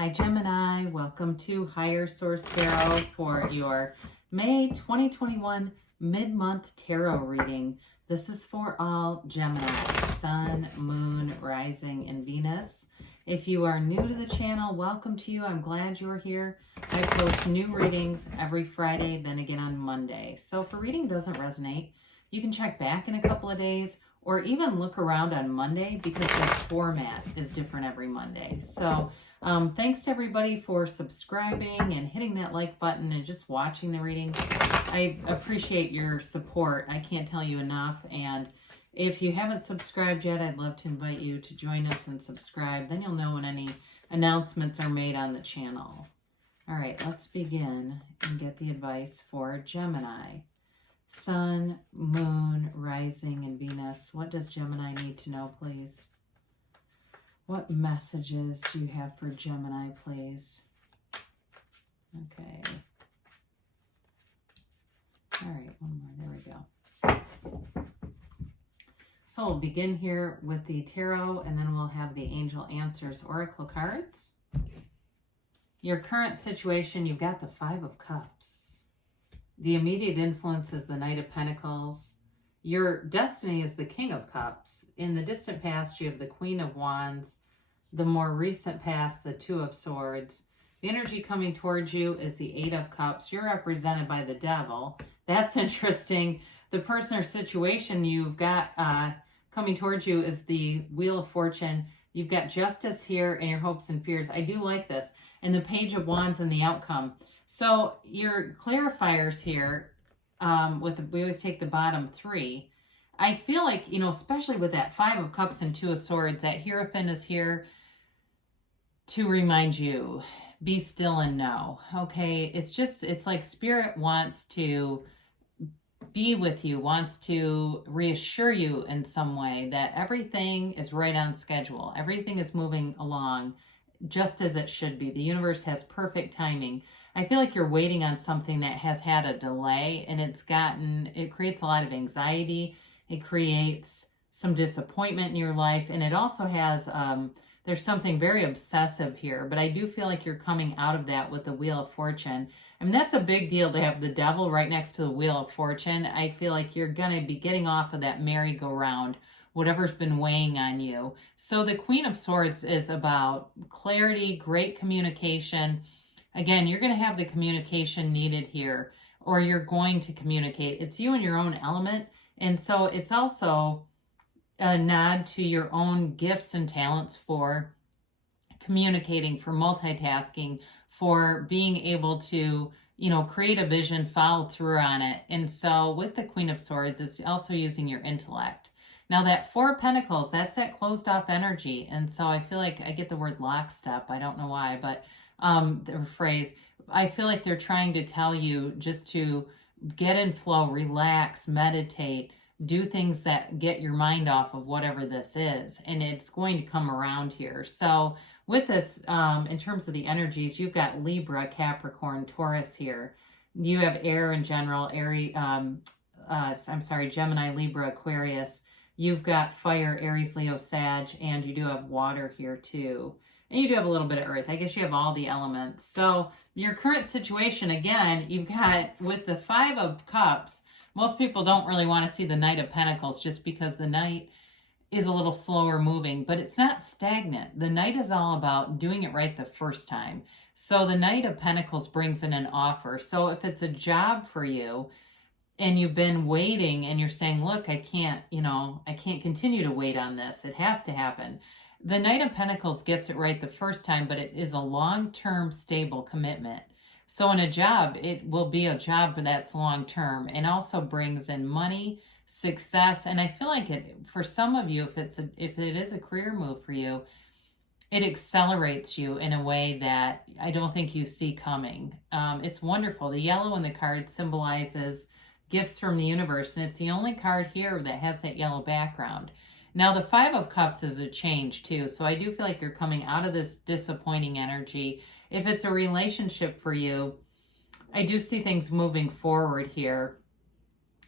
Hi Gemini, welcome to Higher Source Tarot for your May 2021 mid-month tarot reading. This is for all Gemini, Sun, Moon, Rising, and Venus. If you are new to the channel, welcome to you. I'm glad you're here. I post new readings every Friday, then again on Monday. So if a reading doesn't resonate, you can check back in a couple of days or even look around on Monday because the format is different every Monday. So thanks to everybody for subscribing and hitting that like button and just watching the readings. I appreciate your support. I can't tell you enough. And if you haven't subscribed yet, I'd love to invite you to join us and subscribe. Then you'll know when any announcements are made on the channel. All right, let's begin and get the advice for Gemini. Sun, Moon, Rising, and Venus. What does Gemini need to know, please? What messages do you have for Gemini, please? Okay. All right, one more. There we go. So we'll begin here with the tarot, and then we'll have the Angel Answers Oracle cards. Your current situation, you've got the Five of Cups. The immediate influence is the Knight of Pentacles. Your destiny is the King of Cups. In the distant past, you have the Queen of Wands. The more recent past, the Two of Swords. The energy coming towards you is the Eight of Cups. You're represented by the Devil. That's interesting. The person or situation you've got coming towards you is the Wheel of Fortune. You've got Justice here and your hopes and fears. I do like this. And the Page of Wands and the outcome. So your clarifiers here, we always take the bottom three. I feel like, especially with that Five of Cups and Two of Swords, that Hierophant is here to remind you, be still and know. Okay, it's like Spirit wants to be with you, wants to reassure you in some way that everything is right on schedule. Everything is moving along just as it should be. The universe has perfect timing. I feel like you're waiting on something that has had a delay, and it creates a lot of anxiety. It creates some disappointment in your life, and it also has, there's something very obsessive here, but I do feel like you're coming out of that with the Wheel of Fortune. I mean, that's a big deal to have the Devil right next to the Wheel of Fortune. I feel like you're going to be getting off of that merry-go-round, whatever's been weighing on you. So the Queen of Swords is about clarity, great communication. Again, you're going to have the communication needed here, or you're going to communicate. It's you in your own element. And so it's also a nod to your own gifts and talents for communicating, for multitasking, for being able to, create a vision, follow through on it. And so with the Queen of Swords, it's also using your intellect. Now that Four of Pentacles, that's that closed off energy. And so I feel like I get the word lockstep. I don't know why, but the phrase, I feel like they're trying to tell you just to get in flow, relax, meditate, do things that get your mind off of whatever this is, and it's going to come around here. So with this, in terms of the energies, you've got Libra, Capricorn, Taurus here. You have air in general, Gemini, Libra, Aquarius. You've got fire, Aries, Leo, Sag, and you do have water here too. And you do have a little bit of earth. I guess you have all the elements. So your current situation, again, you've got with the Five of Cups, most people don't really want to see the Knight of Pentacles just because the Knight is a little slower moving, but it's not stagnant. The Knight is all about doing it right the first time. So the Knight of Pentacles brings in an offer. So if it's a job for you and you've been waiting and you're saying, look, I can't continue to wait on this. It has to happen. The Knight of Pentacles gets it right the first time, but it is a long-term stable commitment. So in a job, it will be a job that's long-term and also brings in money, success. And I feel like for some of you, if it is a career move for you, it accelerates you in a way that I don't think you see coming. It's wonderful. The yellow in the card symbolizes gifts from the universe, and it's the only card here that has that yellow background. Now, the Five of Cups is a change too, so I do feel like you're coming out of this disappointing energy. If it's a relationship for you, I do see things moving forward here,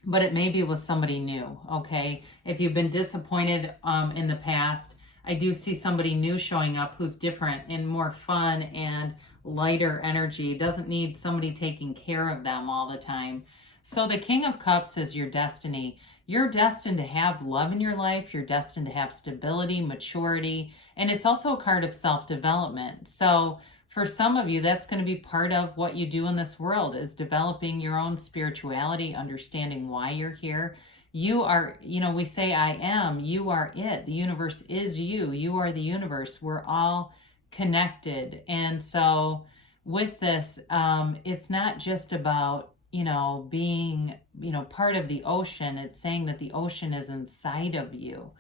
but it may be with somebody new, okay? If you've been disappointed in the past, I do see somebody new showing up who's different and more fun and lighter energy, doesn't need somebody taking care of them all the time. So the King of Cups is your destiny. You're destined to have love in your life. You're destined to have stability, maturity, and it's also a card of self-development. So for some of you, that's going to be part of what you do in this world, is developing your own spirituality, understanding why you're here. You are, we say I am, you are it. The universe is you. You are the universe. We're all connected. And so with this, it's not just about, being, part of the ocean. It's saying that the ocean is inside of you.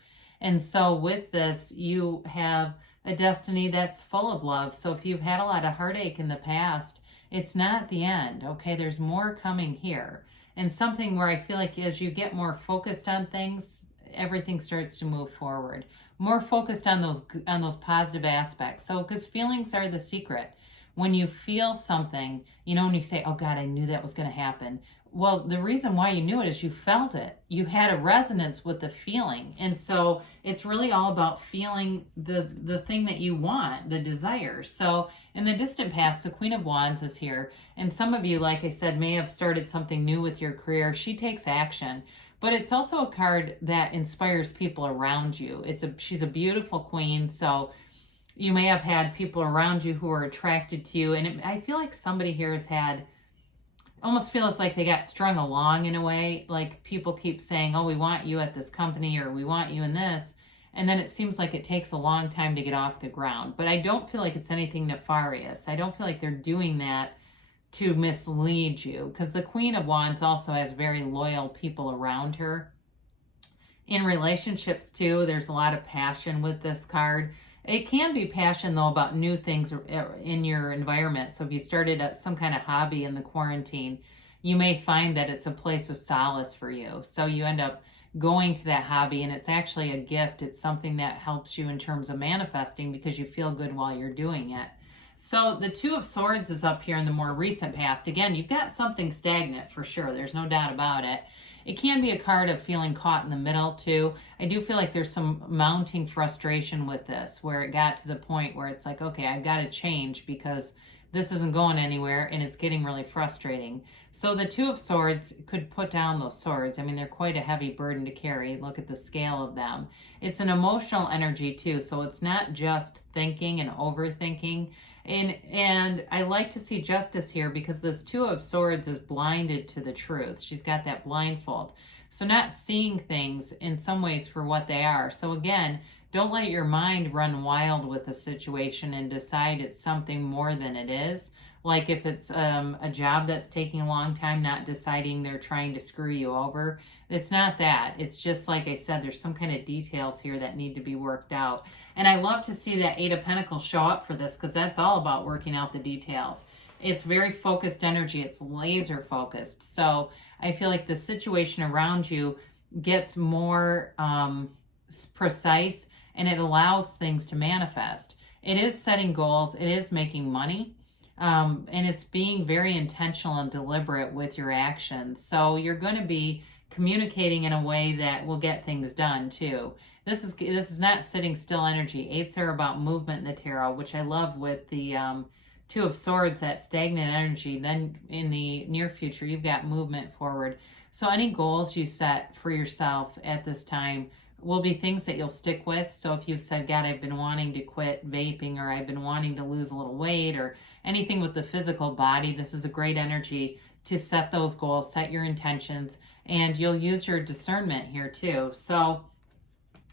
And so with this, you have a destiny that's full of love. So if you've had a lot of heartache in the past, it's not the end, okay? There's more coming here. And something where I feel like as you get more focused on things, everything starts to move forward. More focused on those positive aspects. So, because feelings are the secret. When you feel something, and you say, oh God, I knew that was going to happen. Well, the reason why you knew it is you felt it. You had a resonance with the feeling. And so it's really all about feeling the thing that you want, the desire. So in the distant past, the Queen of Wands is here. And some of you, like I said, may have started something new with your career. She takes action. But it's also a card that inspires people around you. She's a beautiful queen. So you may have had people around you who are attracted to you. And I feel like somebody here has had, almost feels like they got strung along in a way. Like people keep saying, oh, we want you at this company, or we want you in this. And then it seems like it takes a long time to get off the ground. But I don't feel like it's anything nefarious. I don't feel like they're doing that to mislead you, because the Queen of Wands also has very loyal people around her. In relationships too, there's a lot of passion with this card. It can be passion, though, about new things in your environment. So if you started some kind of hobby in the quarantine, you may find that it's a place of solace for you. So you end up going to that hobby, and it's actually a gift. It's something that helps you in terms of manifesting because you feel good while you're doing it. So the Two of Swords is up here in the more recent past. Again, you've got something stagnant for sure. There's no doubt about it. It can be a card of feeling caught in the middle too. I do feel like there's some mounting frustration with this, where it got to the point where it's like, okay, I've got to change because this isn't going anywhere and it's getting really frustrating. So the Two of Swords could put down those swords. I mean, they're quite a heavy burden to carry. Look at the scale of them. It's an emotional energy too. So it's not just thinking and overthinking. And I like to see justice here, because this Two of Swords is blinded to the truth. She's got that blindfold. So not seeing things in some ways for what they are. So again, don't let your mind run wild with the situation and decide it's something more than it is. Like if it's a job that's taking a long time, not deciding they're trying to screw you over. It's not that. It's just, like I said, there's some kind of details here that need to be worked out. And I love to see that Eight of Pentacles show up for this, because that's all about working out the details. It's very focused energy. It's laser focused. So I feel like the situation around you gets more precise, and it allows things to manifest. It is setting goals. It is making money. And it's being very intentional and deliberate with your actions. So you're going to be communicating in a way that will get things done too. This is not sitting still energy. Eights are about movement in the tarot, which I love with the Two of Swords, that stagnant energy. Then in the near future, you've got movement forward. So any goals you set for yourself at this time will be things that you'll stick with. So if you've said, God, I've been wanting to quit vaping, or I've been wanting to lose a little weight, or anything with the physical body, this is a great energy to set those goals, set your intentions, and you'll use your discernment here too. So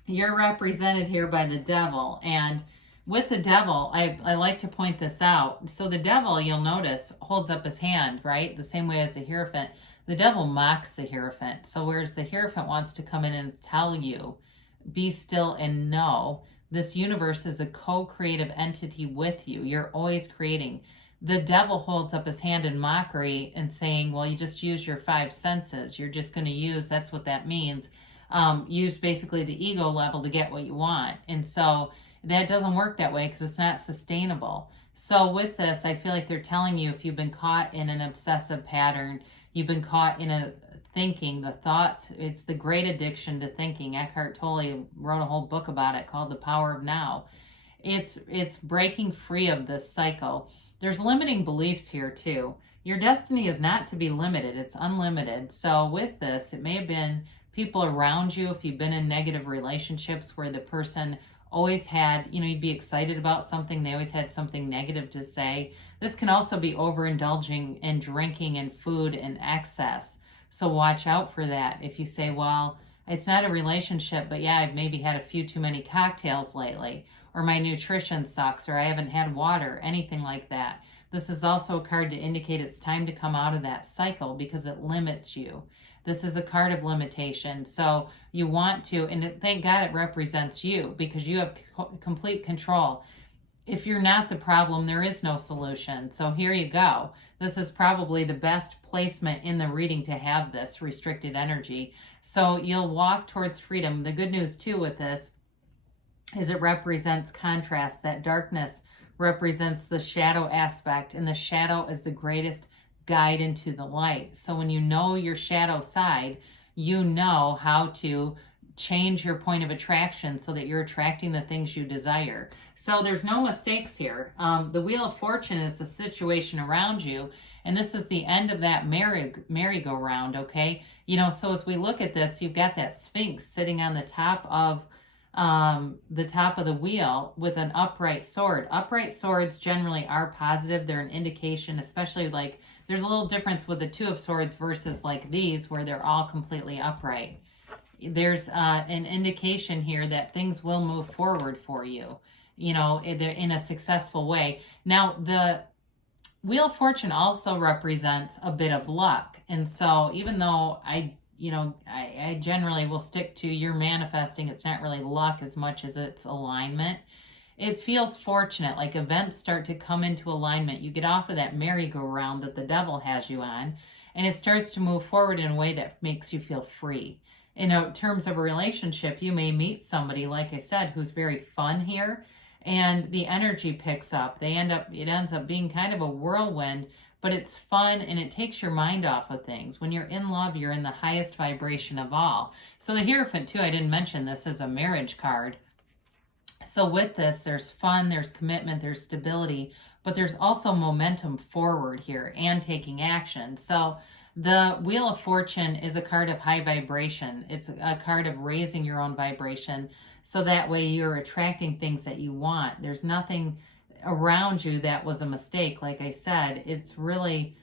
you're represented here by the Devil. And with the Devil, I like to point this out. So the Devil, you'll notice, holds up his hand, right? The same way as the Hierophant. The Devil mocks the Hierophant. So whereas the Hierophant wants to come in and tell you, be still and know, this universe is a co-creative entity with you. You're always creating. The Devil holds up his hand in mockery and saying, well, you just use your five senses. You're just going to use, that's what that means, use basically the ego level to get what you want. And so that doesn't work that way, because it's not sustainable. So with this, I feel like they're telling you, if you've been caught in an obsessive pattern, you've been caught in a thinking, the thoughts. It's the great addiction to thinking. Eckhart Tolle wrote a whole book about it called The Power of Now. It's breaking free of this cycle. There's limiting beliefs here too. Your destiny is not to be limited, it's unlimited. So with this, it may have been people around you, if you've been in negative relationships where the person always had, you'd be excited about something, they always had something negative to say. This can also be overindulging in drinking and food in excess. So watch out for that. If you say, well, it's not a relationship, but yeah, I've maybe had a few too many cocktails lately, or my nutrition sucks, or I haven't had water, anything like that. This is also a card to indicate it's time to come out of that cycle because it limits you. This is a card of limitation. So you want to, and thank God it represents you because you have complete control. If you're not the problem, there is no solution. So here you go. This is probably the best placement in the reading to have this restricted energy. So you'll walk towards freedom. The good news too with this is it represents contrast. That darkness represents the shadow aspect, and the shadow is the greatest guide into the light. So when you know your shadow side, you know how to change your point of attraction so that you're attracting the things you desire. So there's no mistakes here. The Wheel of Fortune is the situation around you, and this is the end of that merry-go-round, okay? So as we look at this, you've got that Sphinx sitting on the top of the wheel with an upright sword. Upright swords generally are positive. They're an indication, especially like there's a little difference with the Two of Swords versus like these where they're all completely upright. There's an indication here that things will move forward for you, in a successful way. Now, the Wheel of Fortune also represents a bit of luck. And so even though I generally will stick to you're manifesting, it's not really luck as much as it's alignment. It feels fortunate, like events start to come into alignment. You get off of that merry-go-round that the devil has you on, and it starts to move forward in a way that makes you feel free. In terms of a relationship, you may meet somebody, like I said, who's very fun here, and the energy picks up. It ends up being kind of a whirlwind, but it's fun and it takes your mind off of things. When you're in love, you're in the highest vibration of all. So the Hierophant too, I didn't mention this as a marriage card. So with this, there's fun, there's commitment, there's stability, but there's also momentum forward here and taking action. So the Wheel of Fortune is a card of high vibration. It's a card of raising your own vibration. So that way you're attracting things that you want. There's nothing around you that was a mistake. Like I said, it's really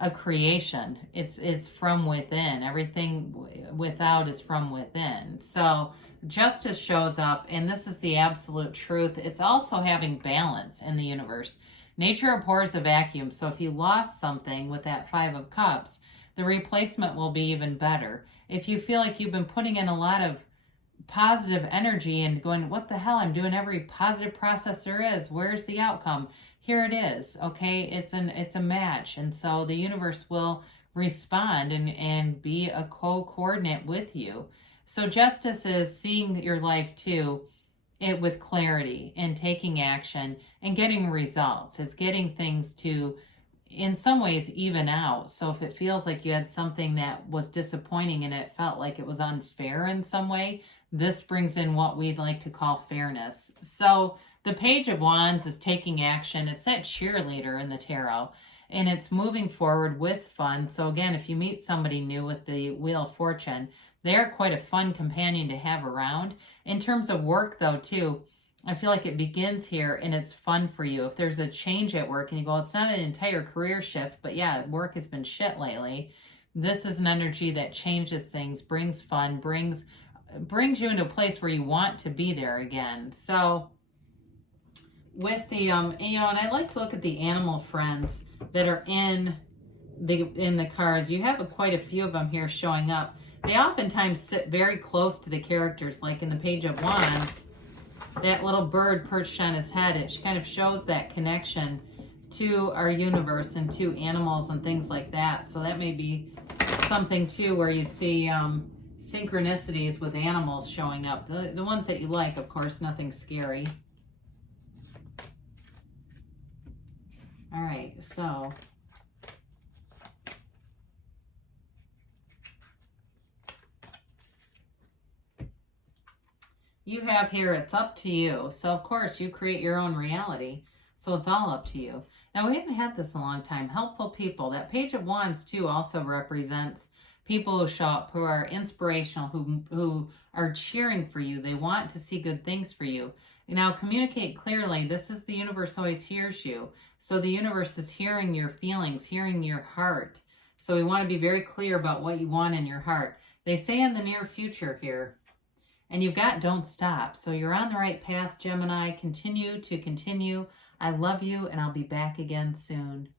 a creation. It's from within. Everything without is from within. So justice shows up, and this is the absolute truth. It's also having balance in the universe. Nature abhors a vacuum. So if you lost something with that Five of Cups, the replacement will be even better. If you feel like you've been putting in a lot of positive energy and going, what the hell, I'm doing every positive process there is, where's the outcome? Here it is, okay? It's a match, and so the universe will respond and be a co-coordinate with you. So justice is seeing your life too, with clarity and taking action and getting results. It's getting things to, in some ways, even out. So if it feels like you had something that was disappointing and it felt like it was unfair in some way, this brings in what we'd like to call fairness. So the Page of Wands is taking action. It's that cheerleader in the tarot, and it's moving forward with fun. So again, if you meet somebody new with the Wheel of Fortune, they're quite a fun companion to have around. In terms of work though too, I feel like it begins here and it's fun for you. If there's a change at work and you go, it's not an entire career shift, but yeah, work has been shit lately. This is an energy that changes things, brings fun, brings you into a place where you want to be there again. So with the and I like to look at the animal friends that are in the cards. You have quite a few of them here showing up. They oftentimes sit very close to the characters, like in the Page of Wands, that little bird perched on his head. It kind of shows that connection to our universe and to animals and things like that. So that may be something too where you see synchronicities with animals showing up. The ones that you like, of course, nothing scary. All right, so you have here, it's up to you. So, of course, you create your own reality. So it's all up to you. Now, we haven't had this a long time. Helpful people. That Page of Wands, too, also represents people who show up, who are inspirational, who are cheering for you. They want to see good things for you. Now, communicate clearly. This is the universe always hears you. So the universe is hearing your feelings, hearing your heart. So we want to be very clear about what you want in your heart. They say in the near future here. And you've got don't stop. So you're on the right path, Gemini. Continue to continue. I love you, and I'll be back again soon.